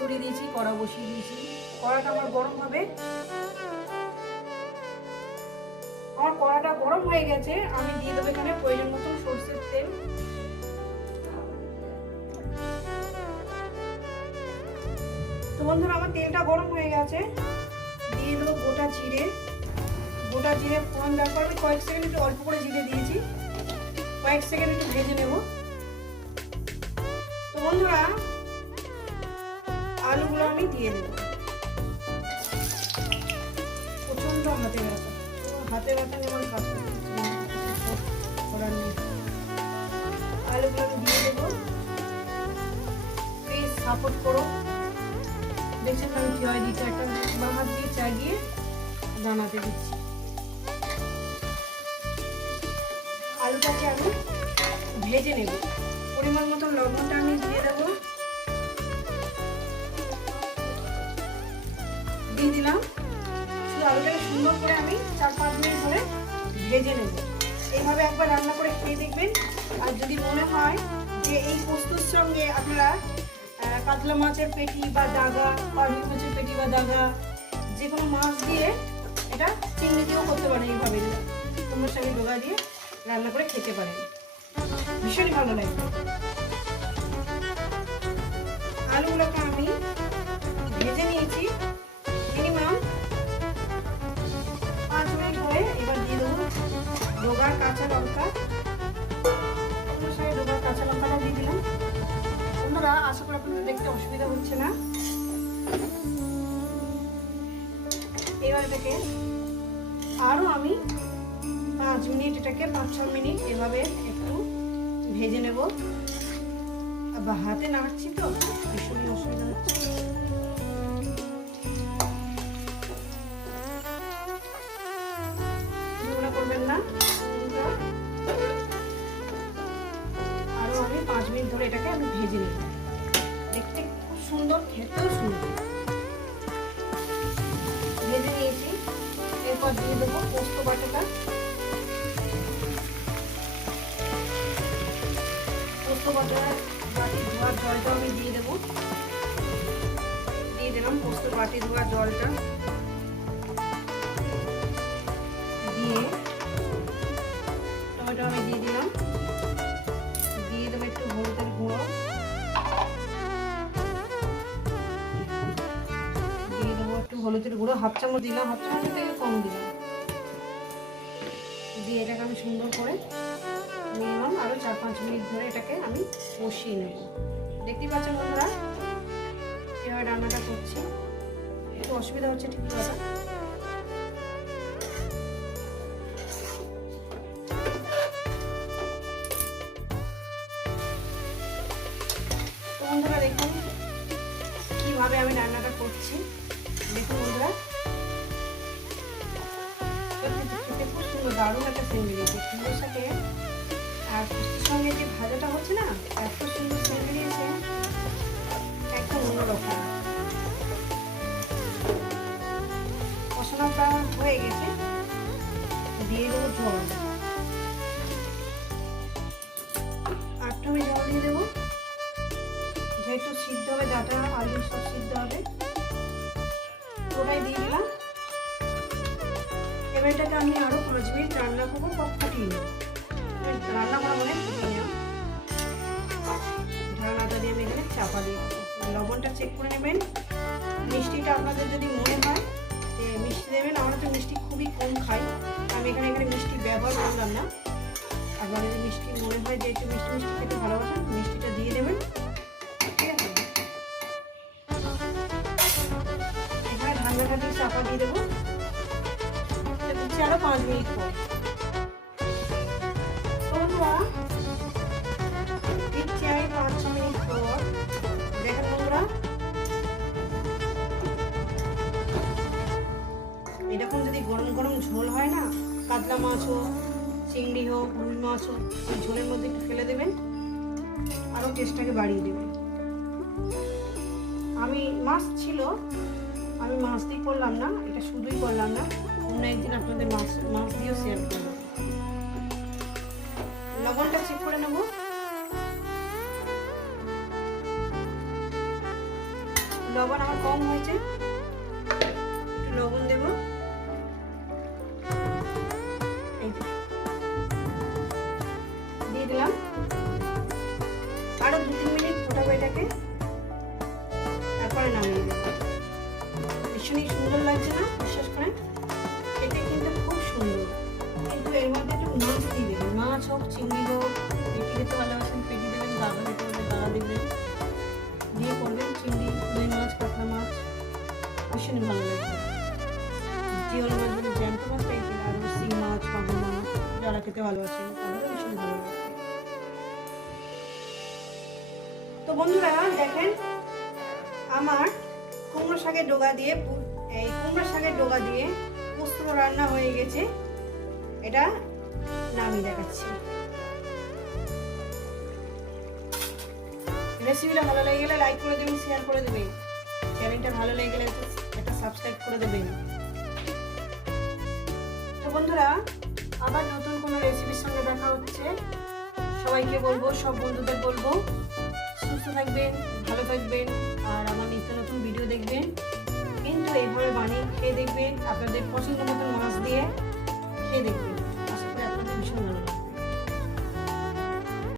ধরিয়ে দিয়েছি, কড়া বসিয়ে দিয়েছি। কড়াটা আমার গরম হবে। আমার কড়াটা গরম হয়ে গেছে, আমি দিয়ে দেবো এখানে প্রয়োজন মতন সর্ষের তেল। বন্ধুরা, আমার তেলটা গরম হয়ে গেছে। দিয়ে দেবো গোটা জিরে। গোটা জিরে ফোড়ন দেওয়ার পর আমি কয়েক সেকেন্ড একটু অল্প করে জিরে দিয়েছি। কয়েক সেকেন্ড একটু ভেজে নেব। তো বন্ধুরা আলুগুলো আমি দিয়ে দেবো। প্রচণ্ড হাতে ব্যথা। হাতে ব্যথা যেমন করার নেই। আলুগুলো আমি দিয়ে দেবো। প্লিজ সাপোর্ট করো। দেখছেন আমি কীভাবে দিচ্ছি? একটা বা হাত দিয়ে চাগিয়ে দানাতে দিচ্ছি। আলুটাকে আমি ভেজে নেব। পরিমাণ মতো লবণটা আমি দিয়ে দেবো। দিয়ে দিলাম। শুধু আলুটাকে সুন্দর করে আমি চার পাঁচ মিনিট ধরে ভেজে নেব। এইভাবে একবার রান্না করে খেয়ে দেখবেন। আর যদি মনে হয় যে এই পোস্তর সঙ্গে আপনারা কাতলা মাছের পেটি বা দাগা রুই মাছের পেটি বা দাগা, যে কোনো মাছ দিয়ে এটা চিংড়ি দিয়েও করতে পারেন এইভাবে। তোমার সঙ্গে ডোগা দিয়ে রান্না করে খেতে পারেন। ভীষণই ভালো লাগে। আলুগুলোকে আমি ভেজে নিয়েছি। ডোগার কাঁচা লঙ্কা। সঙ্গে কাঁচা লঙ্কাটা দিয়ে দিলাম। বন্ধুরা, আশা করি আপনাদের দেখতে অসুবিধা হচ্ছে না। এবার এটাকে আরও আমি পাঁচ মিনিট, এটাকে পাঁচ ছ মিনিট এভাবে একটু ভেজে নেব। আবার হাতে নাড়ছি তো, ভীষণই অসুবিধা হচ্ছে। ধরে এটাকে আমি ভেজে নেব। দেখতে খুব সুন্দর, খেতেও সুন্দর। ভেজে নিয়েছি। এরপর দিয়ে দেবো পোস্ত বাটাটা। পোস্ত বাটা বাটি ধোয়ার জলটা আমি দিয়ে দেবো। দিয়ে দিলাম পোস্ত বাটি ধোয়ার জলটা। দিয়ে টমেটো আমি দিয়ে হলুদের গুঁড়ো, হাফ চামচ দিলাম, হাফ চামচের থেকে কম দিলাম। দিয়ে এটাকে আমি সুন্দর করে মিনিমাম আরও চার পাঁচ মিনিট ধরে এটাকে আমি কষিয়ে নেব। দেখতেই পাচ্ছেন বন্ধুরা, এবার রান্নাটা করছি। একটু অসুবিধা হচ্ছে ঠিক কথা। দেখুন, কীভাবে আমি রান্নাটা করছি। দেখুন সুন্দর, দারুণ একটা ফুলের সাথে আর সঙ্গে যে ভাজাটা হচ্ছে না, এত সুন্দর হয়ে গেছে, দিয়ে জল দিয়ে দেবো। যেহেতু সিদ্ধ হবে, ডাটা, আলু সব সিদ্ধ হবে। ওটাই দিয়ে দিলাম। এবার এটাকে আমি আরও পাঁচ মিনিট রান্না করব বা ফুটিয়ে নেব। রান্না করা মানে ঢাকনাটা দিয়ে আমি এখানে চাপা দিয়ে লবণটা চেক করে নেবেন। মিষ্টিটা আপনাদের যদি মনে হয় যে মিষ্টি দেবেন, আমরা তো মিষ্টি খুবই কম খাই। আমি এখানে এখানে মিষ্টি ব্যবহার করলাম না। আপনাদের মিষ্টি মনে হয় যে একটু মিষ্টি মিষ্টি খেতে ভালোবাসেন, মিষ্টিটা দিয়ে দেবেন। এখানে চাপা দিয়ে দেবো। দিচ্ছি পাঁচ মিনিট পর। পাঁচ ছ মিনিট পর দেখেন বন্ধুরা এরকম যদি গরম গরম ঝোল হয় না, কাতলা মাছ হোক, চিংড়ি হোক, রুই মাছ হোক ওই ঝোলের মধ্যে একটু ফেলে দেবেন, আরও টেস্টটাকে বাড়িয়ে দেবেন। আমি মাছ ছিল আমি মাছ দিয়ে করলাম না, এটা শুধুই করলাম না, অন্য একদিন আপনাদের মাছ মাছ দিয়েও শেয়ার করব। লবণটা চেক করে নেব। লবণ আমার কম হয়েছে। একটু লবণ দেব। খেতে তাদেরও ভীষণ ভালো লাগবে তো বন্ধুরা, দেখেন, আমার কুমড়ো শাকের ডোগা দিয়ে এই কুমড়ো শাকের ডোগা দিয়ে পোস্ত রান্না হয়ে গেছে। এটা নামিয়ে দেখাচ্ছি। রেসিপিটা ভালো লেগে গেলে লাইক করে দেবেন শেয়ার করে দেবেন। চ্যানেলটা ভালো লেগে গেলে একটা সাবস্ক্রাইব করে দেবেন। তো বন্ধুরা আবার নতুন কোনো রেসিপির সঙ্গে দেখা হচ্ছে। সবাইকে বলব, সব বন্ধুদের বলব, সুস্থ থাকবেন, ভালো থাকবেন, আর আমার নিত্য নতুন ভিডিও দেখবেন। কিন্তু এইভাবে বানিয়ে খেয়ে দেখবেন, আপনাদের পছন্দ মতো মাছ দিয়ে খেয়ে দেখবেন। আশা করি আপনাদের ভীষণ ভালো